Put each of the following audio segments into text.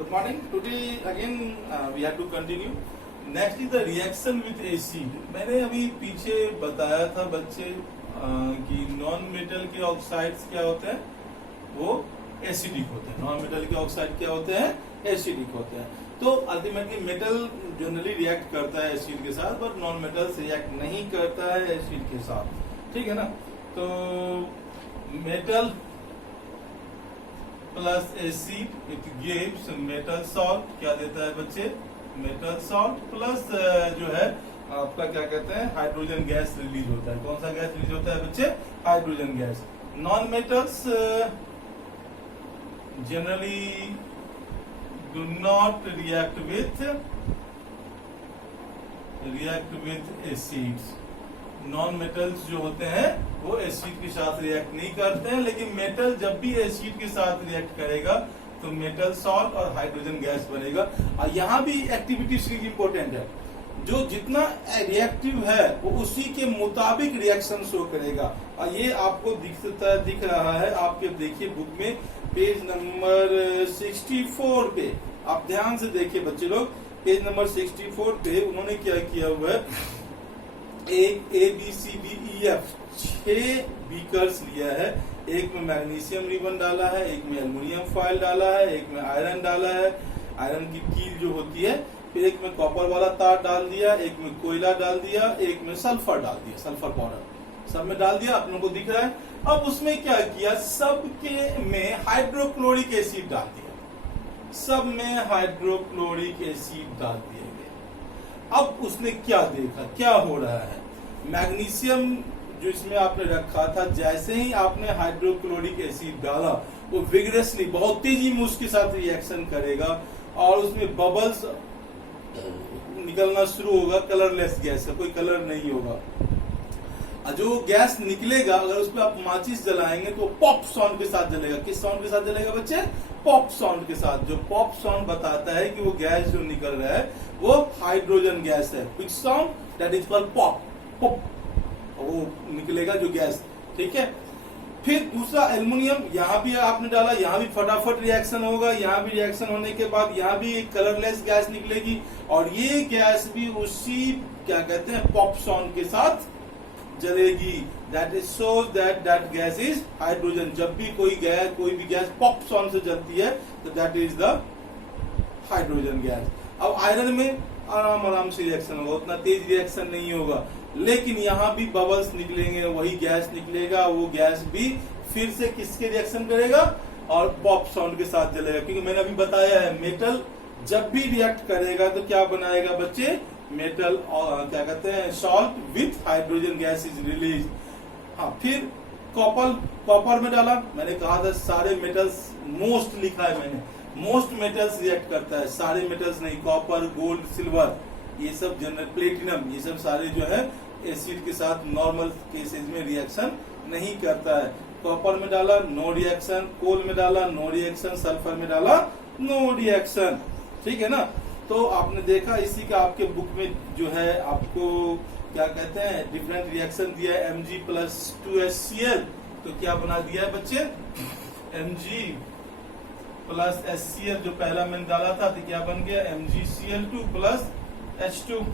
Good morning. Today again we have to continue. Next is the reaction with acid. मैंने अभी पीछे बताया था बच्चे कि नॉन मेटल के ऑक्साइड्स क्या होते हैं, वो एसिडिक होते हैं। नॉन मेटल के ऑक्साइड क्या होते हैं, एसिडिक होते हैं। तो अल्टीमेटली मेटल जनरली रिएक्ट करता है एसिड के साथ, बट नॉन मेटल्स रिएक्ट नहीं करता है एसिड के साथ। ठीक है ना। तो metal plus acid it gives metal salt. क्या देता है बच्चे, मेटल सॉल्ट प्लस जो है आपका क्या कहते हैं, हाइड्रोजन गैस रिलीज होता है। कौन सा गैस रिलीज होता है बच्चे, hydrogen gas. Non metals generally do not react with acids. Non metals जो होते हैं वो एसिड के साथ रिएक्ट नहीं करते हैं, लेकिन मेटल जब भी एसिड के साथ रिएक्ट करेगा तो मेटल सॉल्ट और हाइड्रोजन गैस बनेगा। और यहाँ भी एक्टिविटी सीरीज इंपॉर्टेंट है। जो जितना रिएक्टिव है वो उसी के मुताबिक रिएक्शन शो करेगा। और ये आपको दिख रहा है, आपके देखिए बुक में पेज नंबर 64 पे। आप ध्यान से देखिए बच्चे लोग, पेज नंबर 64 पे उन्होंने क्या किया हुआ है, एक A B C D E F 6 beakers लिया है। एक में मैग्नीशियम रिबन डाला है, एक में एल्युमिनियम फॉयल डाला है, एक में आयरन डाला है, आयरन की कील जो होती है, फिर एक में कॉपर वाला तार डाल दिया, एक में कोयला डाल दिया, एक में सल्फर डाल दिया, सल्फर पाउडर सब में डाल दिया। आप लोगों को दिख रहा है। अब उसमें क्या किया, सबके में हाइड्रोक्लोरिक एसिड डाल दिया, सब में हाइड्रोक्लोरिक एसिड डाल दिए गए। अब उसने क्या देखा, क्या हो रहा है, मैग्नीशियम जो इसमें आपने रखा था, जैसे ही आपने हाइड्रोक्लोरिक एसिड डाला वो विग्रेसली बहुत तेजी में उसके साथ रिएक्शन करेगा और उसमें बबल्स निकलना शुरू होगा। कलरलेस गैस है, कोई कलर नहीं होगा। जो गैस निकलेगा अगर उस पर आप माचिस जलाएंगे तो पॉप साउंड के साथ जलेगा। किस साउंड के साथ जलेगा बच्चे, पॉप साउंड के साथ। जो पॉप साउंड बताता है कि वो गैस जो निकल रहा है वो हाइड्रोजन गैस है। विच sound, that is called pop, pop, वो निकलेगा जो गैस। ठीक है। फिर दूसरा एल्युमिनियम, यहाँ भी आपने डाला, यहाँ भी फटाफट रिएक्शन होगा। यहाँ भी रिएक्शन होने के बाद यहाँ भी एक कलरलेस गैस निकलेगी और ये गैस भी उसी क्या कहते हैं पॉप साउंड के साथ जलेगी। That is so that gas is hydrogen. जब भी कोई भी गैस पॉप साउंड से जलती है तो that is the hydrogen gas. अब आयरन में आराम से रिएक्शन होगा, उतना तेज रिएक्शन नहीं होगा, लेकिन यहाँ भी बबल्स निकलेंगे, वही गैस निकलेगा। वो गैस भी फिर से किसके रिएक्शन करेगा, और पॉप साउंड के साथ जलेगा। क्योंकि मैंने अभी बताया है मेटल जब भी रिएक्ट करेगा तो क्या बनाएगा बच्चे, मेटल और क्या कहते हैं salt with hydrogen gas is release. हाँ, फिर कॉपर में डाला। मैंने कहा था सारे मेटल्स, मोस्ट लिखा है मैंने, मोस्ट मेटल्स रिएक्ट करता है, सारे मेटल्स नहीं। कॉपर, गोल्ड, सिल्वर, ये सब जनरल, प्लेटिनम, ये सब सारे जो है एसिड के साथ नॉर्मल केसेस में रिएक्शन नहीं करता है। कॉपर में डाला नो रिएक्शन, कोल में डाला नो रिएक्शन, सल्फर में डाला नो रिएक्शन। ठीक है ना। तो आपने देखा इसी का आपके बुक में जो है आपको क्या कहते हैं डिफरेंट रिएक्शन दिया है। Mg प्लस 2HCl, तो क्या बना दिया है बच्चे, Mg प्लस HCl जो पहला मैंने डाला था तो क्या बन गया, MgCl2 प्लस H2।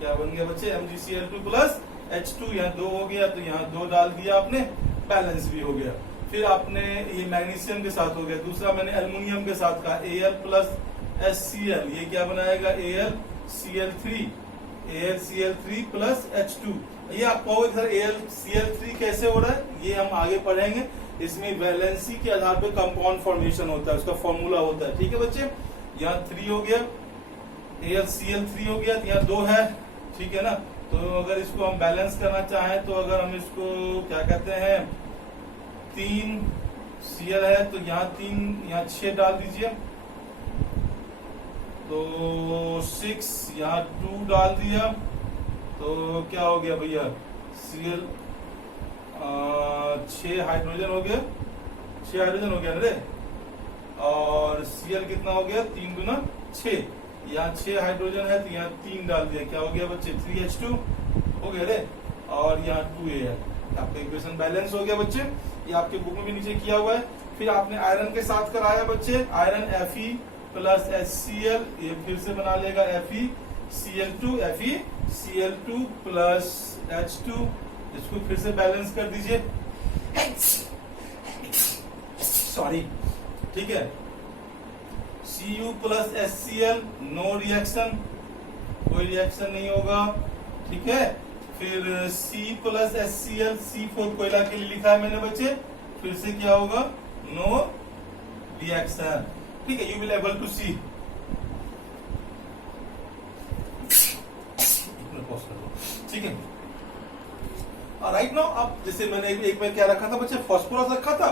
क्या बन गया बच्चे, MgCl2 प्लस H2। यहाँ 2 हो गया तो यहाँ 2 डाल दिया आपने, बैलेंस भी हो गया। फिर आपने ये मैग्नीशियम के साथ हो गया। दूसरा मैंने एल्युमिनियम के साथ कहा Al प्लस HCl, ये क्या बनाएगा, AlCl3 प्लस H2। ये आप कहोगे सर AlCl3 कैसे हो रहा है, ये हम आगे पढ़ेंगे। इसमें वैलेंसी के आधार पर कंपाउंड फॉर्मेशन होता है, उसका फॉर्मूला होता है। ठीक है बच्चे। यहाँ 3 हो गया, AlCl3 हो गया, तो यहाँ 2 है। ठीक है ना। तो अगर इसको हम बैलेंस करना चाहें तो अगर हम इसको क्या कहते हैं 3 Cl है तो यहाँ 3, यहाँ 6 डाल दीजिए तो 6, यहाँ 2 डाल दिया तो क्या हो गया भैया, Cl 6 हाइड्रोजन हो गया, 6 हाइड्रोजन हो गया रे। और Cl कितना हो गया, 3 गुना 6, यहाँ 6 हाइड्रोजन है तो यहाँ 3 डाल दिया, क्या हो गया बच्चे 3H2 हो गया रे। और यहाँ 2A है, आपका इक्वेशन बैलेंस हो गया बच्चे। ये आपके बुक में भी नीचे किया हुआ है। फिर आपने आयरन के साथ कराया बच्चे, आयरन Fe प्लस HCl, ये फिर से बना लेगा FeCl2, FeCl2 प्लस H2, इसको फिर से बैलेंस कर दीजिए, सॉरी, ठीक है। Cu plus HCl, no reaction, कोई रिएक्शन नहीं होगा, ठीक है। फिर C प्लस HCl, C4 कोयला के लिए लिखा है मैंने बच्चे, फिर से क्या होगा, नो रिएक्शन, ठीक है। यू विल एबल टू सी, ठीक है। राइट नाउ अब जैसे मैंने एक में क्या रखा था बच्चे, फास्फोरस रखा था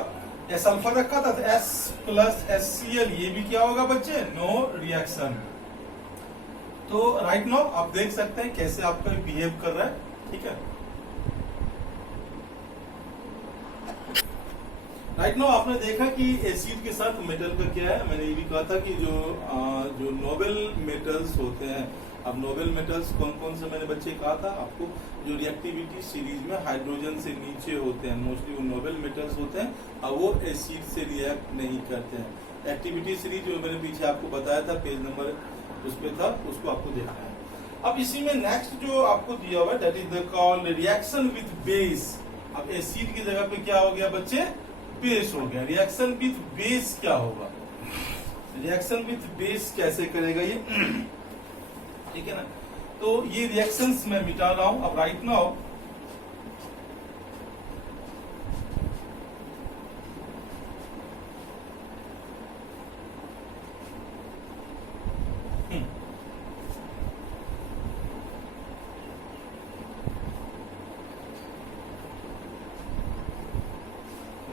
या सल्फर रखा था, तो S प्लस HCl, ये भी क्या होगा बच्चे, नो रिएक्शन। तो राइट नाउ आप देख सकते हैं कैसे आपका बिहेव कर रहा है, ठीक है। राइट नाउ आपने देखा कि एसिड के साथ मेटल का क्या है, मैंने ये भी कहा था कि जो नोबेल मेटल्स होते हैं, अब नोबेल मेटल्स कौन कौन से मैंने बच्चे कहा था आपको, जो रिएक्टिविटी सीरीज में हाइड्रोजन से नीचे होते हैं, मोस्टली वो नोबेल मेटल्स होते हैं, और वो एसिड से रिएक्ट नहीं करते हैं। एक्टिविटी सीरीज जो मैंने पीछे आपको बताया था, पेज नंबर उस पे था, उसको आपको देखना है। अब इसी में नेक्स्ट जो आपको दिया हुआ है, that is the called reaction with base. अब एसिड की जगह पे क्या हो गया बच्चे, बेस हो गया। रिएक्शन विथ बेस क्या होगा, रिएक्शन विथ बेस कैसे करेगा ये, ठीक है ना। तो ये रिएक्शंस मैं मिटा रहा हूं। अब right now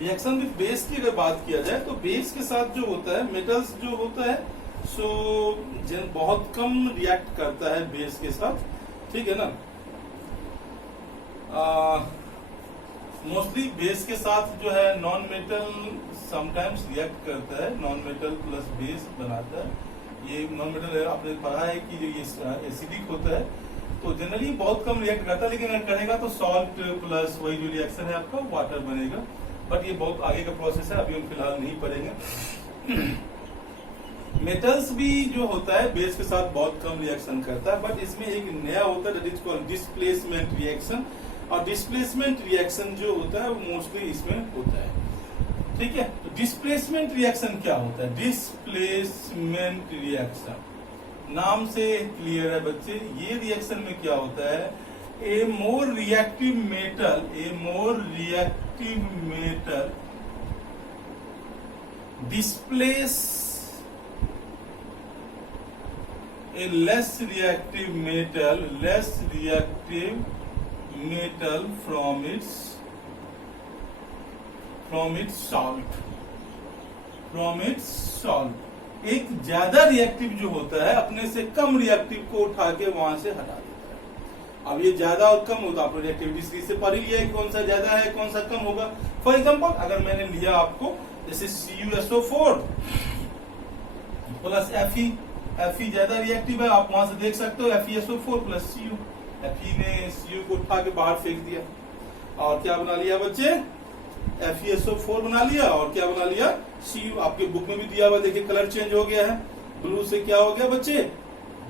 reaction with base की अगर बात किया जाए, तो बेस के साथ जो होता है, मेटल्स जो होता है, सो बहुत कम रिएक्ट करता है बेस के साथ, ठीक है ना। मोस्टली बेस के साथ जो है नॉन मेटल समटाइम्स रिएक्ट करता है, नॉन मेटल प्लस बेस बनाता है। ये नॉन मेटल आपने पढ़ा है कि जो ये एसिडिक होता है, तो जनरली बहुत कम रिएक्ट करता है, लेकिन अगर करेगा तो सॉल्ट प्लस वही जो रिएक्शन है आपका वाटर बनेगा। बट ये बहुत आगे का प्रोसेस है, अभी हम फिलहाल नहीं पढ़ेंगे। मेटल्स भी जो होता है बेस के साथ बहुत कम रिएक्शन करता है, बट इसमें एक नया होता है, that is called displacement reaction. और डिस्प्लेसमेंट रिएक्शन जो होता है वो मोस्टली इसमें होता है, ठीक है। तो डिस्प्लेसमेंट रिएक्शन क्या होता है, डिस्प्लेसमेंट रिएक्शन नाम से क्लियर है बच्चे। ये रिएक्शन में क्या होता है, a more reactive metal displace a less reactive metal from its salt। एक ज्यादा रिएक्टिव जो होता है अपने से कम रिएक्टिव को उठा के वहां से हटा देता है। अब ये ज्यादा और कम होता है, आपने रिएक्टिविटी सीरीज से पढ़ लिया है कौन सा ज्यादा है कौन सा कम होगा। फॉर एग्जांपल अगर मैंने लिया आपको जैसे CuSO4 प्लस Fe ज्यादा रिएक्टिव है, आप वहां से देख सकते हो FeSO4 प्लस Cu। Fe ने Cu को उठा के बाहर फेंक दिया और क्या बना लिया बच्चे, FeSO4 बना लिया, और क्या बना लिया, Cu। आपके बुक में भी दिया हुआ, देखिए कलर चेंज हो गया है, ब्लू से क्या हो गया बच्चे,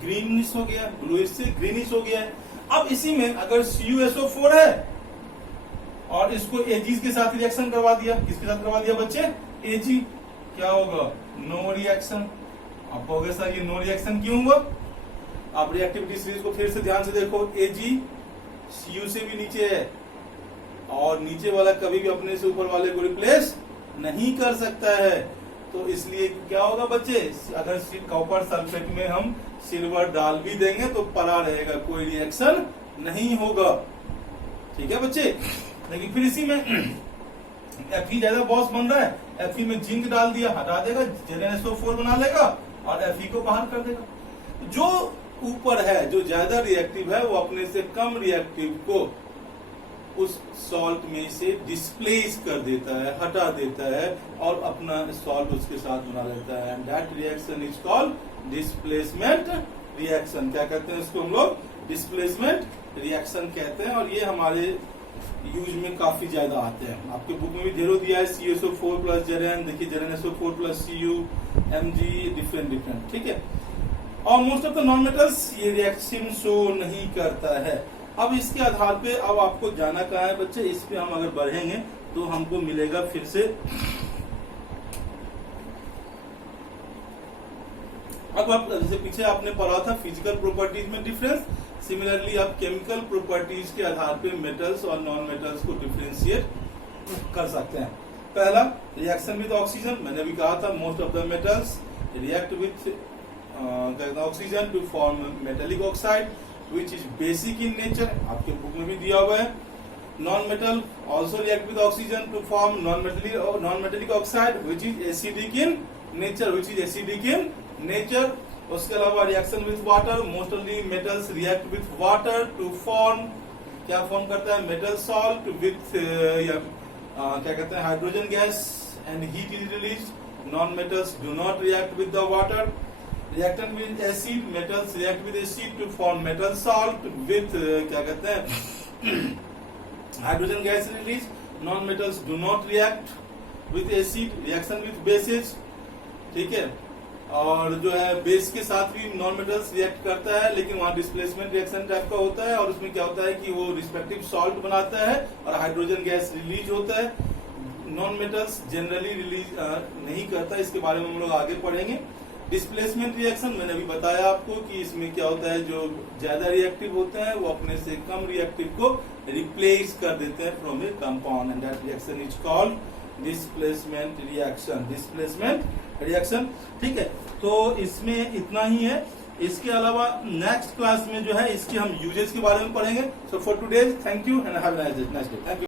ग्रीनिश हो गया, ब्लू से ग्रीनिश हो गया है। अब इसी में अगर CuSO4 है और इसको Ag के साथ रिएक्शन करवा दिया, किसके साथ करवा दिया बच्चे, Ag, क्या होगा, नो रिएक्शन। आप कहोगे सर ये नो रिएक्शन क्यों हुआ, आप रिएक्टिविटी सीरीज को फिर से ध्यान से देखो, Ag Cu से भी नीचे है और नीचे वाला कभी भी अपने से ऊपर वाले को रिप्लेस नहीं कर सकता है, तो इसलिए क्या होगा बच्चे, अगर कॉपर सल्फेट में हम सिल्वर डाल भी देंगे तो पड़ा रहेगा, कोई रिएक्शन नहीं होगा, ठीक है बच्चे। लेकिन फिर इसी में Fe ज्यादा बॉस बन रहा है, Fe में जिंक डाल दिया, हटा देगा, ZnSO4 बना लेगा और Fe को बाहर कर देगा। जो ऊपर है, जो ज्यादा रिएक्टिव है, वो अपने से कम रिएक्टिव को उस सॉल्ट में से डिस्प्लेस कर देता है, हटा देता है और अपना सॉल्ट उसके साथ बना लेता है, and that reaction is called displacement reaction. क्या कहते हैं इसको हम लोग, डिस्प्लेसमेंट रिएक्शन कहते हैं। और ये हमारे यूज में काफी ज्यादा आते हैं। आपके बुक में भी ढेरों दिया है, CSO4 प्लस जेरेन, देखिए Jerin SO4 plus Cu, Mg, different, ठीक है। और most of the non metals ये रिएक्शन शो नहीं करता है। अब इसके आधार पे अब आपको जाना कहाँ है बच्चे, इस पे हम अगर बढ़ेंगे तो हमको मिलेगा फिर से, अब आप जैसे पीछे आपने पढ़ा था फिजिकल प्रॉपर्टीज में डिफरेंस, सिमिलरली आप केमिकल प्रॉपर्टीज के आधार पे मेटल्स और नॉन मेटल्स को डिफरेंशिएट कर सकते हैं। पहला रिएक्शन विद ऑक्सीजन, मैंने भी कहा था most of the metals react with oxygen to form metallic oxide which is basic in nature, आपके बुक में भी दिया हुआ है। Non metal also react with oxygen to form non metallic oxide which is acidic in nature, उसके अलावा reaction with water, mostly metals react with water to form, क्या form करता है, मेटल सॉल्ट विथ क्या कहते हैं hydrogen gas and heat is release. Non metals do not react with the water. Reactant with acid, metals react with acid to form metal salt with क्या कहते हैं hydrogen gas release. Non metals do not react with acid, reaction with bases, ठीक है। और जो है base के साथ भी नॉन मेटल्स रिएक्ट करता है, लेकिन वहां डिस्प्लेसमेंट रिएक्शन टाइप का होता है, और उसमें क्या होता है कि वो रिस्पेक्टिव सॉल्ट बनाता है और हाइड्रोजन गैस रिलीज होता है। नॉन मेटल्स जनरली रिलीज नहीं करता, इसके बारे में हम लोग आगे पढ़ेंगे। डिस्प्लेसमेंट रिएक्शन मैंने अभी बताया आपको कि इसमें क्या होता है, जो ज्यादा रिएक्टिव होते हैं वो अपने से कम रिएक्टिव को रिप्लेस कर देते हैं from A compound, and that reaction is called displacement reaction, ठीक है। तो इसमें इतना ही है। इसके अलावा नेक्स्ट क्लास में जो है इसके हम यूजेस के बारे में पढ़ेंगे। So for today thank you and have a nice day. Thank you.